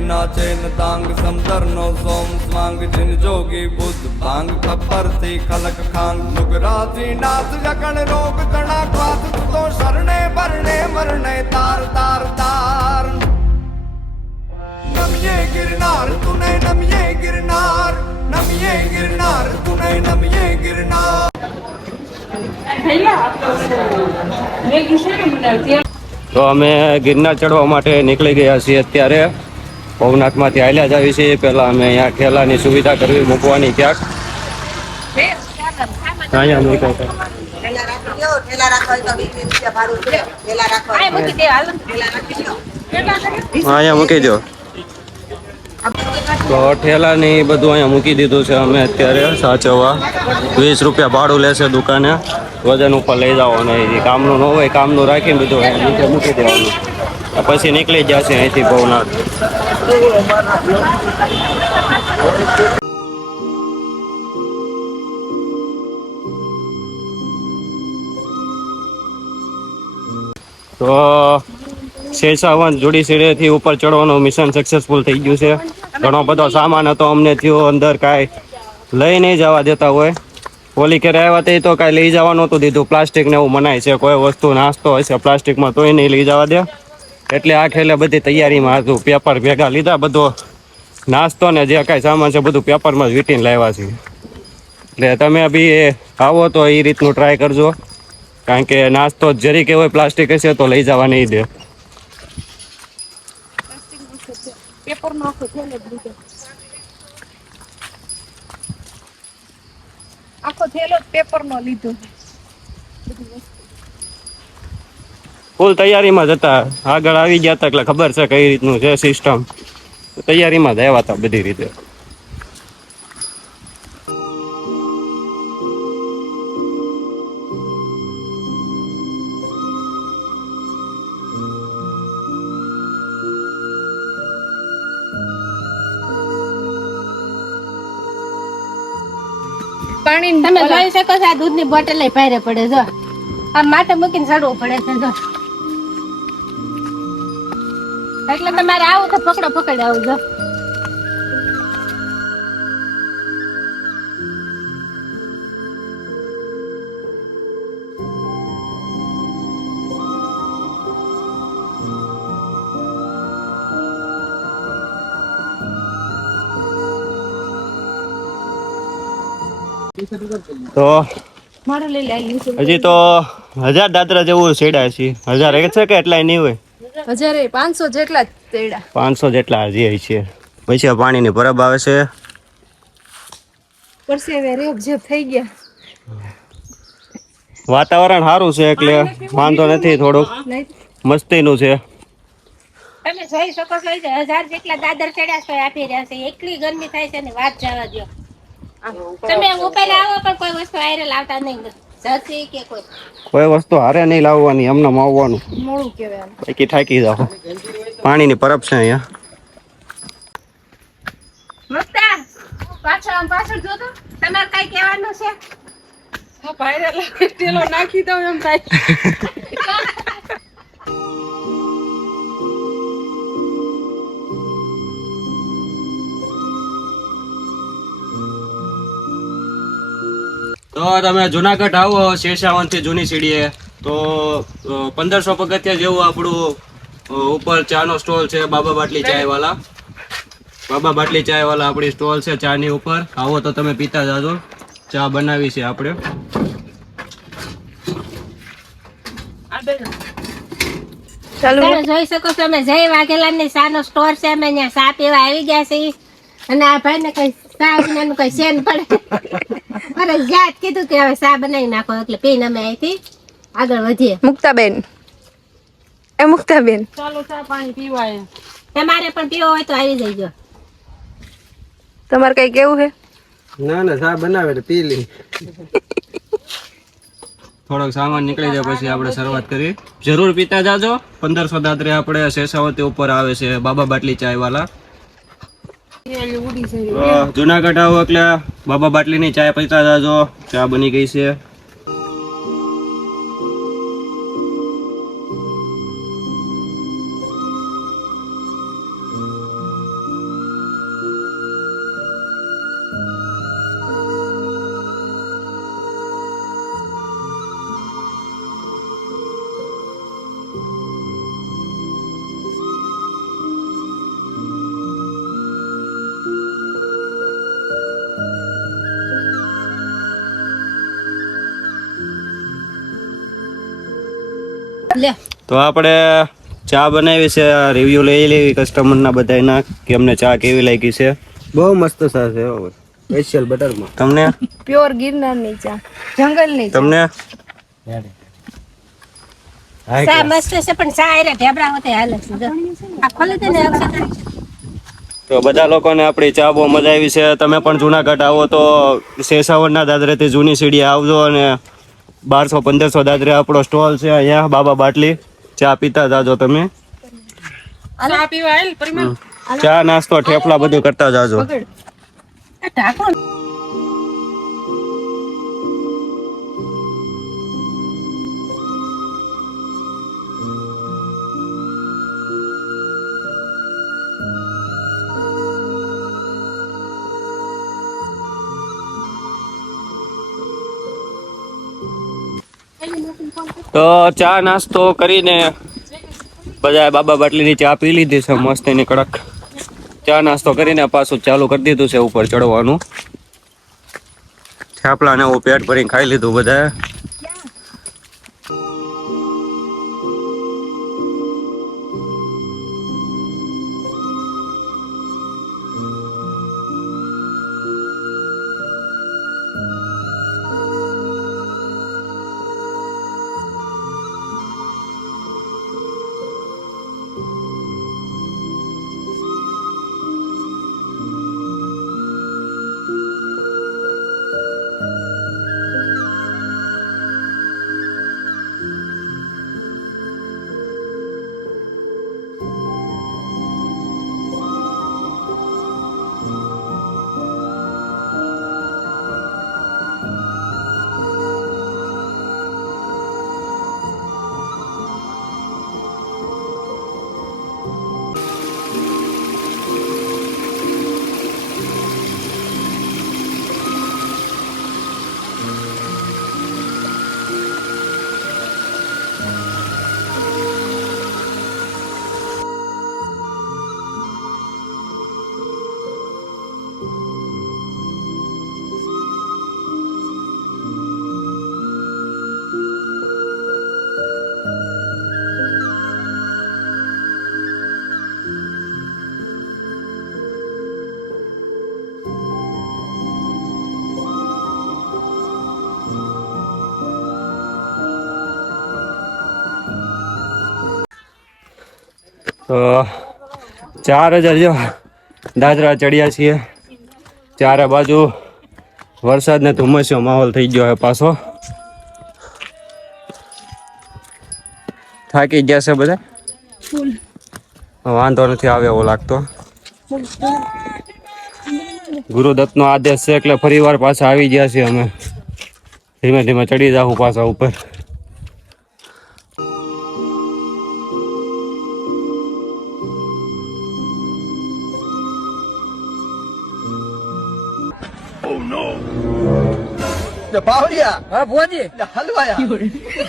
नाचे न तांग समदर नो सोम स्वांग जिन जोगी बुद्ध भांग खप्पर थी खलक खांग नुगरा थी नाथ जकण रोग तना क्वाथ तो शरणे भरणे मरणे तार तार तार नमिये गिरनार तूने नमिये गिरनार तूने नमिये गिरनार। તો અમે ગિરનાર ચડવા માટે નીકળી ગયા છીએ અત્યારે ભવનાથમાંથી હાલ્યા જ આવી છીએ પહેલાં અમે અહીંયા ઠેલાની સુવિધા કરવી મૂકવાની ક્યાંક અહીંયા મૂકી દો તો ઠેલાની બધું અહીંયા મૂકી દીધું છે અમે અત્યારે સાચવવા 20 રૂપિયા ભાડું લેશે દુકાને વજન ઉપર લઈ જાઓ અને કામનું ન હોય કામનું રાખીને બધું નીચે મૂકી દેવાનું પછી નીકળી જશે અહીંથી ભવનાથ। તો શેષાવન જોડીસીડેથી ઉપર ચડવાનું મિશન સક્સેસફુલ થઈ ગયું છે। ઘણો બધો સામાન હતો અમને થયો અંદર કાંઈ લઈ નહીં જવા દેતા હોય ઓલી ઘરે આવ્યા તે તો કાંઈ લઈ જવા નહોતું દીધું પ્લાસ્ટિક ને એવું મનાય છે કોઈ વસ્તુ નાસ્તો હશે પ્લાસ્ટિકમાં તોય નહીં લઈ જવા દે એટલે આ ખેલે બધી તૈયારીમાં હતું પેપર ભેગા લીધા બધો નાસ્તો ને જે કાંઈ સામાન છે બધું પેપરમાં જ વીટીને લાવ્યા છે એટલે તમે બી આવો તો એ રીતનું ટ્રાય કરજો કારણ કે નાસ્તો જરી કે હોય પ્લાસ્ટિક હશે તો લઈ જવા નહીં દે। આખો થેલો પેપરનો લીધો ફૂલ તૈયારીમાં જ હતા આગળ આવી ગયા હતા એટલે ખબર છે કઈ રીતનું છે સિસ્ટમ તૈયારીમાં જ આવ્યા હતા બધી રીતે। પાણી તમે જોઈ શકો છો આ દૂધની બોટલ લઈ ભારે પડે જો આ માથે મૂકીને ચડવું પડે છે જો એટલે તમારે આવું તો પકડ આવું જો તો મારું લઈ લે હજી તો 1000 દાદરા જેવું સેડા છે 1000 એક છે કે એટલાય નહીં હોય 1500 જેટલા જ તેડા 500 જેટલા હજી છે પછી પાણીની પરબ આવે છે પરસેવે રેબ જેબ થઈ ગયા વાતાવરણ સારું છે એટલે વાંધો નથી થોડુંક મસ્તીનું છે। તમે જોઈ શકો છો 1000 જેટલા દાદર ચડ્યા છે આપી રહ્યા છે એટલી ગરમી થાય છે ને વાત જવા દો તમે ઉપર આવો પણ કોઈ વસ્તુ આયરે લાવતા નહીં જતી કે કોઈ વસ્તુ હારે નહીં લાવવાની એમને આવવાનું મોડું કહેવાય બાકી થાકી જાવ પાણીની પરબ છે અહીંયા મુક્તા પાછળ જો તો તમારે કઈ કહેવાનું છે હા ભાઈરા લાગે ટેલો નાખી દઉં એમ થાય તો તમે જુનાગઢ આવો શેષાવન થી જૂની સીડીએ તો 1500 પગથિયા જેવું આપણું ઉપર ચાનો સ્ટોલ છે બાબા બાટલી ચાયવાલા આપણી સ્ટોલ છે ચાની ઉપર આવો તો તમે પીતા જાજો ચા બનાવી છે આપણે તમે જોઈ શકો છો અમે જય વાઘેલાની સાનો સ્ટોર છે અમે અહીંયા ચા પીવા આવી ગયા છે અને આ ભાઈને કઈ ચા વિનાનું કઈ સેન પડે અરે જાત કીધું કે હવે ચા બનાવી નાખો એટલે પીને અમે અહીંથી આગળ વધીએ। મુક્તાબેન ચાલો ચા પાણી પીવાય તમારે પણ પીવો હોય તો આવી જઈજો તમારે કઈ કેવું છે ના ચા બનાવે તો પી લી થોડોક સામાન નીકળી જાય પછી આપણે શરૂઆત કરી જરૂર પીતા જાજો 1500 દાદરે આપણે શેષાવતી ઉપર આવે છે બાબા બાટલી ચાયવાલા જુનાગઢ આવો એટલે બાબા બાટલીની ચા પીતા જાજો ચા બની ગઈ છે। લે તો આપણે ચા બનાવી છે, રિવ્યુ લઈ લેવી કસ્ટમરના બધાના કે અમને ચા કેવી લાગી છે. બહુ મસ્ત ચા છે સ્પેશિયલ બટરમાં. તમને પ્યોર ગિરનારની ચા, જંગલની ચા. તમને ચા મસ્ત છે પણ ચા એને ઢેબરા હોતે હાલે છે જો. આ ખોલી દે ને અક્ષય. તો બધા લોકોને આપણી ચા બહુ મજા આવી છે. તમે પણ જુનાગઢ આવો તો શેષાવરના દાદરેથી જૂની સીડી આવજો અને 1200-1500 દાદરે આપણો સ્ટોલ છે અહીંયા બાબા બાટલી. ચા પીતા જાજો તમે. ચા પીવા આવેલ પરિમલ. ચા નાસ્તો ઠેપલા બધું કરતા જાજો. બગડ. આ ઢાંકણ તો ચા નાસ્તો કરીને બધા બાબા બાટલીની ચા પી લીધી છે મસ્ત એની કડક. ચા નાસ્તો કરીને પાછું ચાલુ કરી દીધું છે ઉપર ચડવાનું. થેપલા ને એવું પેટ ભરીને ખાઈ લીધું બધાએ. તો 4000 જો દાદરા ચડ્યા છીએ. ચારે બાજુ વરસાદને ધુમ્મસ્યો માહોલ થઈ ગયો છે પાછો. થાકી ગયા છે બધા. વાંધો નથી આવે એવો લાગતો. ગુરુદત્તનો આદેશ છે એટલે ફરી વાર પાછા આવી ગયા છીએ અમે. ધીમે ધીમે ચડી જાઉં પાછા ઉપર. બાવળિયા હા ભોજી. હલવાયા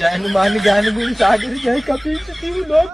જાન માન જ્ઞાન ગુણ સાગર જય કપિલ તીવ લોક.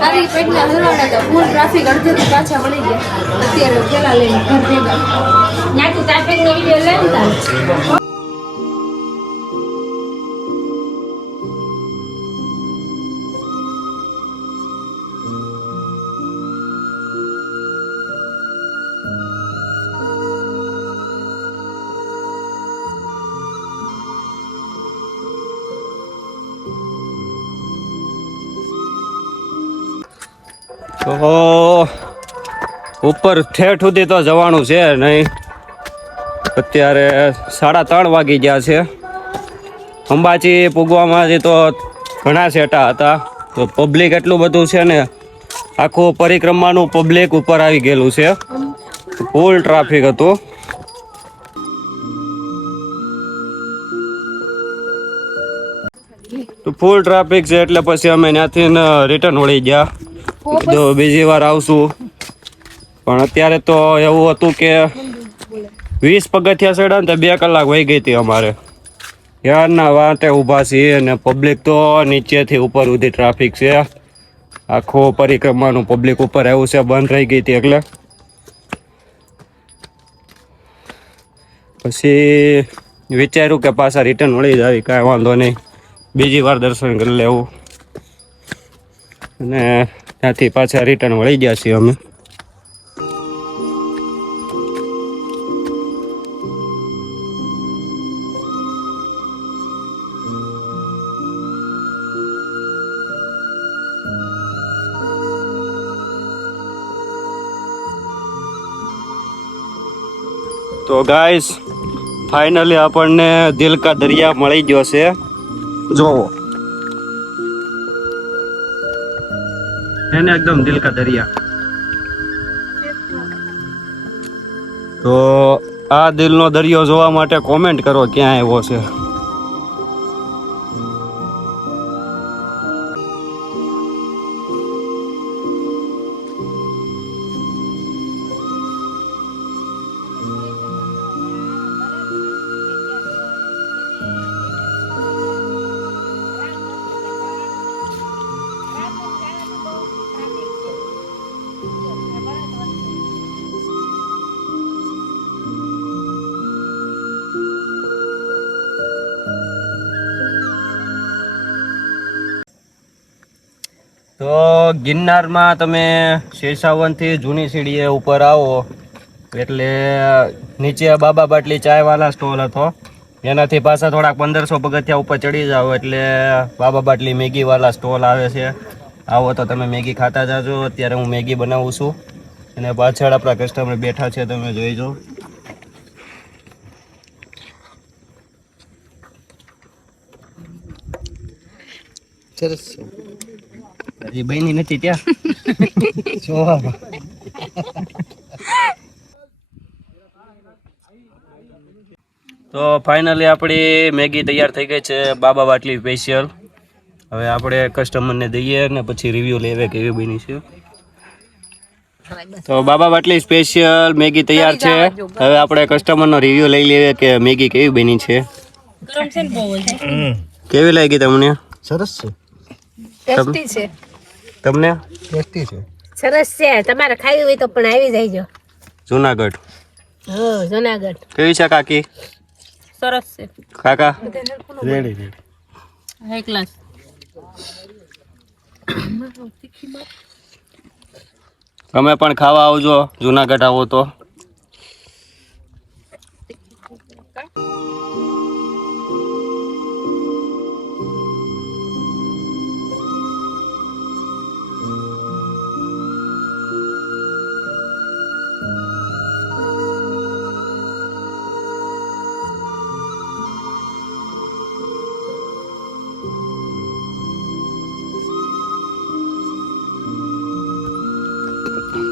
તારી પેટના હલવાડા હતા. ફૂલ ટ્રાફિક અડધેથી પાછા વળી ગયા. અત્યારે પેલા લઈને ઘર ભેગા. નાખી તાપેનો વિડિયો લે ને તાર. તો ઉપર ઠેઠ સુધી તો જવાનું છે નહીં. અત્યારે 3:30 વાગી ગયા છે. અંબાજી પૂગવામાં તો ઘણા સેટા હતા. તો પબ્લિક એટલું બધું છે ને, આખું પરિક્રમાનું પબ્લિક ઉપર આવી ગયેલું છે. ફૂલ ટ્રાફિક હતું. તો ફૂલ ટ્રાફિક છે એટલે પછી અમે ત્યાંથી રિટર્ન વળી ગયા. જો બીજી વાર આવશું. પણ અત્યારે તો એવું હતું કે 20 પગથિયા ચડ્યા ને તો 2 કલાક વહી ગઈ હતી અમારે. યારના વાંતે ઊભા છીએ અને પબ્લિક તો નીચેથી ઉપર સુધી ટ્રાફિક છે. આખો પરિક્રમાનું પબ્લિક ઉપર આવ્યું છે, બંધ રહી ગઈ હતી એટલે પછી વિચાર્યું કે પાછા રિટર્ન મળી જાય, કાંઈ વાંધો નહીં, બીજી વાર દર્શન કરી લેવું. અને ત્યાંથી પાછા રિટર્ન વળી ગયા છીએ અમે. તો ગાઈસ ફાઇનલી આપણને દિલ કા દરિયા મળી ગયો છે. જોવો એને એકદમ દિલ કા દરિયા. તો આ દિલનો દરિયો જોવા માટે કોમેન્ટ કરો ક્યાં આવ્યો છે. તો ગિરનારમાં તમે શેષાવનથી જૂની સીડીએ ઉપર આવો એટલે નીચે બાબા બાટલી ચાયવાલા સ્ટોલ હતો, એનાથી પાછા થોડાક 1500 પગથિયા ઉપર ચડી જાઓ એટલે બાબા બાટલી મેગીવાલા સ્ટોલ આવે છે. આવો તો તમે મેગી ખાતા જાજો. અત્યારે હું મેગી બનાવું છું અને પાછળ આપણા કસ્ટમર બેઠા છે, તમે જોઈ જો. સરસ છે. હજી બની નથી ત્યાં. તો ફાઇનલી આપણી મેગી તૈયાર થઈ ગઈ છે, બાબા બાટલી સ્પેશિયલ. હવે આપણે કસ્ટમરને દઈએ ને પછી રિવ્યૂ લેવે કેવી બની છે. તો બાબા બાટલી સ્પેશિયલ મેગી તૈયાર છે. હવે આપણે કસ્ટમરનો રિવ્યૂ લઈ લઈએ કે મેગી કેવી બની છે. કેવી લાગી તમને? સરસ છે. ટેસ્ટી છે. તમને? ટેસ્ટી છે. સરસ છે. તમારે ખાવી હોય તો પણ આવી જાયજો. જુનાગઢ. હા, જુનાગઢ. કેવી છે કાકી? સરસ છે. કાકા? રેડી. High class. તમે પણ ખાવા આવજો જુનાગઢ આવો તો.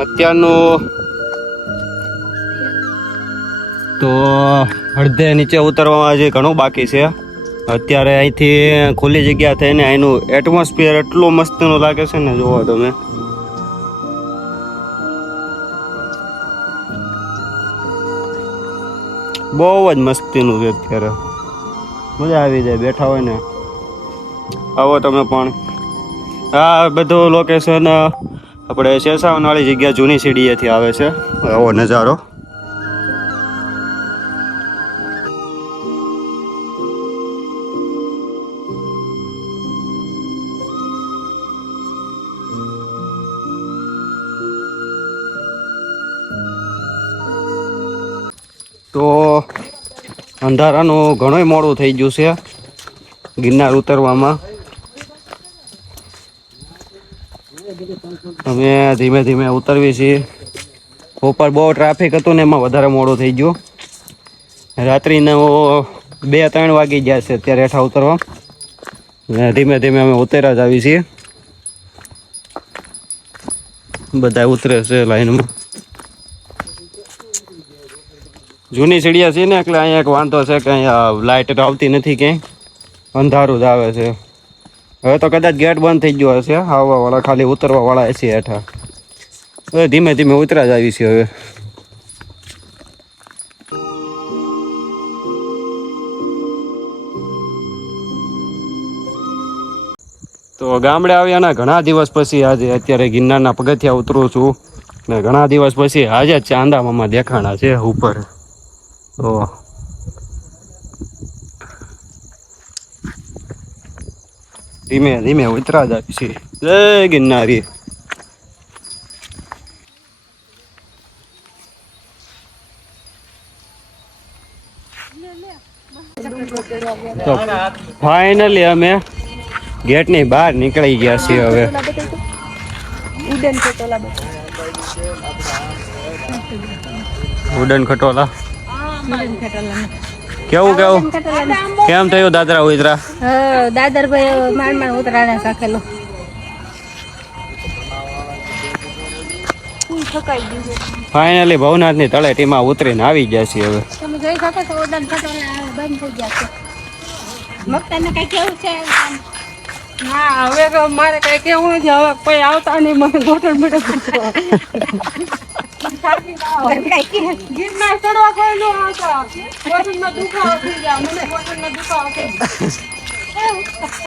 અત્યારનું તો અડધે નીચે ઉતરવામાં હજી ઘણું બાકી છે. અત્યારે અહીંથી ખુલ્લી જગ્યા થઈને અહીંનું એટમોસ્ફિયર એટલું મસ્તનું લાગે છે ને, જોવો તમે. બહુ જ મસ્તીનું છે અત્યારે, મજા આવી જાય બેઠા હોય ને. આવો તમે પણ. આ બધું લોકેશન આપણે શેષાવનવાળી જગ્યા જૂની સીડીએથી આવે છે. આવો નજારો. તો અંધારાનું ઘણું મોડું થઈ ગયું છે ગિરનાર ઉતરવામાં. અમે ધીમે ધીમે ઉતરવી છીએ. ઉપર બહુ ટ્રાફિક હતું ને એમાં વધારે મોડું થઈ ગયું. રાત્રિના 2-3 વાગી ગયા છે અત્યારે હેઠા ઉતરવા. ધીમે ધીમે અમે ઉતર્યા જ આવી છીએ. બધા ઉતરે છે લાઈનમાં. જૂની સીડિયા છે ને એટલે અહીંયા એક વાંધો છે કે અહીંયા લાઇટ આવતી નથી, ક્યાંય અંધારું જ આવે છે. હવે તો કદાચ ગેટ બંધ થઈ ગયો હશે, આવવાવાળા ખાલી ઉતરવાવાળા છે હેઠા. હવે ધીમે ધીમે ઉતરા જ આવી છે હવે. તો ગામડે આવ્યાના ઘણા દિવસ પછી આજે અત્યારે ગિરનારના પગથિયા ઉતરું છું ને ઘણા દિવસ પછી આજે જ ચાંદા મામા દેખાણા છે ઉપર. તો ધીમે ધીમે ઉતરા જાય છે. જય ગિરનારી. તો ફાઇનલી અમે ગેટની બહાર નીકળી ગયા છીએ હવે. ઉડન ખટોલા કેવું કેવું કેમ થયું દાદરા ઉતરા? દાદર ભાઈ માંડ ઉતરાણા સાકેલો. ફાઇનલી ભવનાથની તળેટીમાં ઉતરીને આવી ગયા છીએ હવે. તમે જોઈ શકો છો ઉડન ખટોલા બંધ થઈ ગયા છે. મગતાને કઈ કેવું છે? હા હવે મારે કઈ કેવું નથી, હવે કોઈ આવતા નહીં, મને ગોઠણ બેઠો ગિરનાર ચડવા કોઈ ન આવતા, ગોઠણમાં દુખાવો થઈ જાય, મને ગોઠણમાં દુખાવો થઈ જાય.